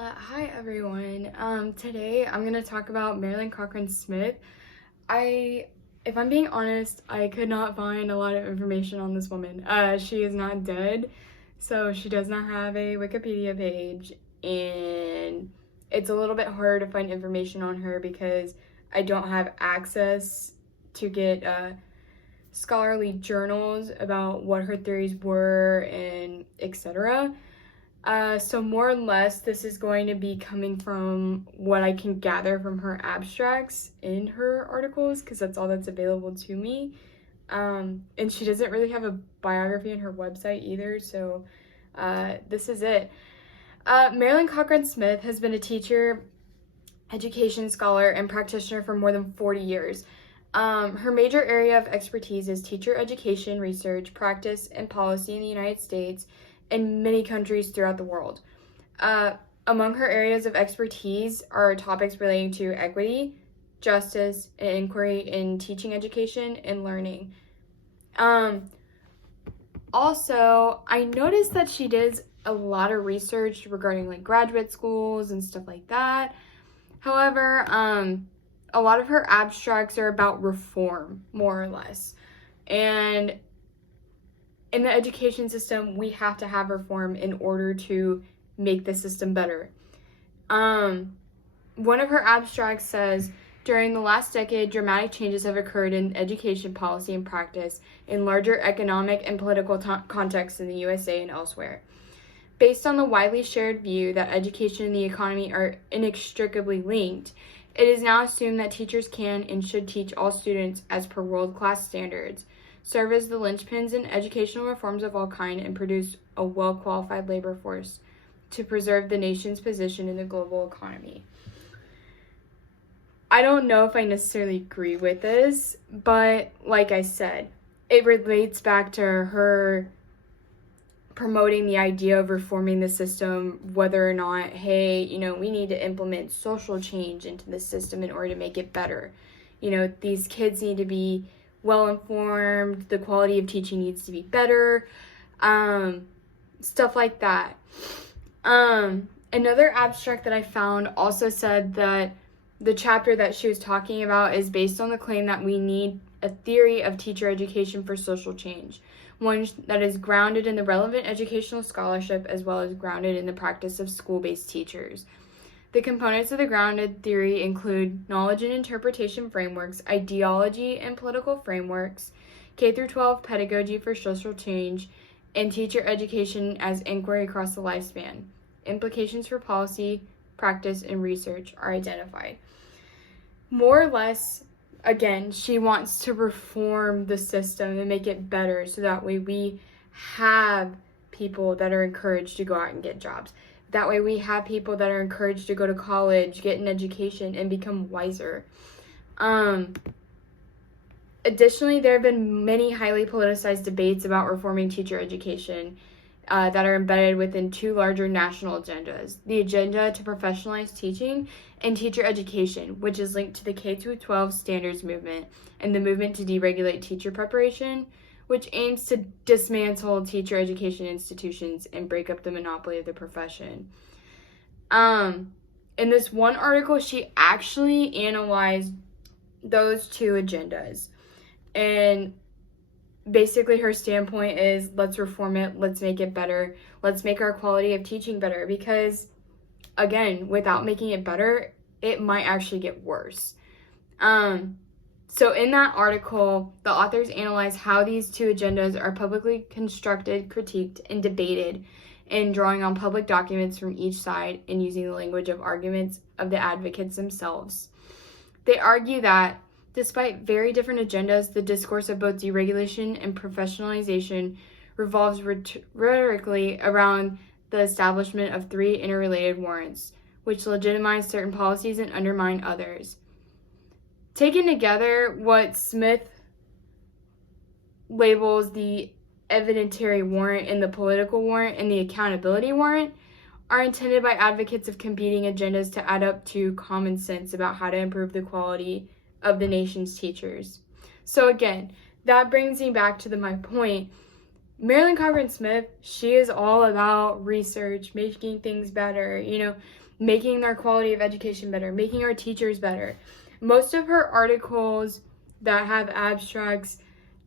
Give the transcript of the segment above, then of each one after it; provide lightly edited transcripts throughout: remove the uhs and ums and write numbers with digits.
Hi everyone. Today I'm gonna talk about Marilyn Cochran Smith. If I'm being honest, I could not find a lot of information on this woman. She is not dead, so she does not have a Wikipedia page, and it's a little bit hard to find information on her because I don't have access to get scholarly journals about what her theories were and etc. So more or less, this is going to be coming from what I can gather from her abstracts in her articles, because that's all that's available to me. And she doesn't really have a biography on her website either, so this is it. Marilyn Cochran Smith has been a teacher, education scholar, and practitioner for more than 40 years. Her major area of expertise is teacher education, research, practice, and policy in the United States and many countries throughout the world. Among her areas of expertise are topics relating to equity, justice, and inquiry in teaching, education, and learning. Also, I noticed that she does a lot of research regarding like graduate schools and stuff like that. However, a lot of her abstracts are about reform, more or less. And in the education system, we have to have reform in order to make the system better. One of her abstracts says, during the last decade, dramatic changes have occurred in education policy and practice in larger economic and political contexts in the USA and elsewhere. Based on the widely shared view that education and the economy are inextricably linked, it is now assumed that teachers can and should teach all students as per world-class standards, serve as the linchpins in educational reforms of all kind, and produce a well-qualified labor force to preserve the nation's position in the global economy. I don't know if I necessarily agree with this, but like I said, it relates back to her promoting the idea of reforming the system, whether or not, hey, we need to implement social change into the system in order to make it better. These kids need to be well-informed, the quality of teaching needs to be better, stuff like that. Another abstract that I found also said that the chapter that she was talking about is based on the claim that we need a theory of teacher education for social change, one that is grounded in the relevant educational scholarship as well as grounded in the practice of school-based teachers. The components of the grounded theory include knowledge and interpretation frameworks, ideology and political frameworks, K-12 pedagogy for social change, and teacher education as inquiry across the lifespan. Implications for policy, practice, and research are identified. More or less, again, she wants to reform the system and make it better so that way we have people that are encouraged to go out and get jobs. That way we have people that are encouraged to go to college, get an education, and become wiser. Additionally, there have been many highly politicized debates about reforming teacher education that are embedded within two larger national agendas: the agenda to professionalize teaching and teacher education, which is linked to the K-12 standards movement, and the movement to deregulate teacher preparation, which aims to dismantle teacher education institutions and break up the monopoly of the profession. In this one article, she actually analyzed those two agendas. And basically her standpoint is, let's reform it, let's make it better, let's make our quality of teaching better, because, again, without making it better, it might actually get worse. So in that article, the authors analyze how these two agendas are publicly constructed, critiqued, and debated, in drawing on public documents from each side and using the language of arguments of the advocates themselves. They argue that, despite very different agendas, the discourse of both deregulation and professionalization revolves rhetorically around the establishment of three interrelated warrants, which legitimize certain policies and undermine others. Taken together, what Smith labels the evidentiary warrant and the political warrant and the accountability warrant are intended by advocates of competing agendas to add up to common sense about how to improve the quality of the nation's teachers. So again, that brings me back to my point. Marilyn Cochran Smith, she is all about research, making things better, making our quality of education better, making our teachers better. Most of her articles that have abstracts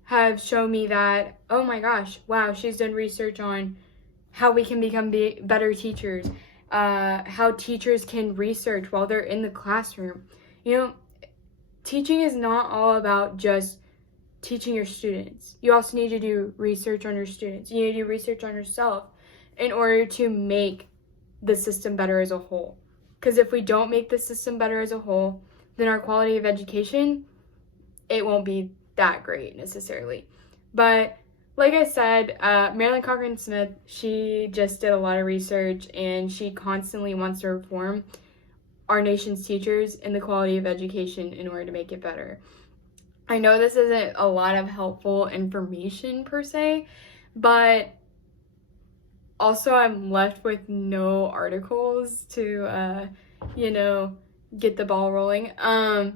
have shown me that, oh my gosh, wow, she's done research on how we can become better teachers, how teachers can research while they're in the classroom. Teaching is not all about just teaching your students. You also need to do research on your students. You need to do research on yourself in order to make the system better as a whole. Because if we don't make the system better as a whole, then our quality of education, it won't be that great necessarily. But like I said, Marilyn Cochran Smith, she just did a lot of research, and she constantly wants to reform our nation's teachers and the quality of education in order to make it better. I know this isn't a lot of helpful information per se, but also I'm left with no articles to, get the ball rolling. So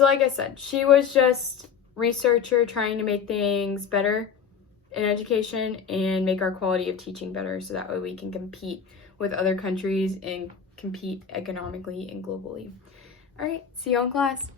like I said, she was just researcher trying to make things better in education and make our quality of teaching better so that way we can compete with other countries and compete economically and globally. All right, see you in class.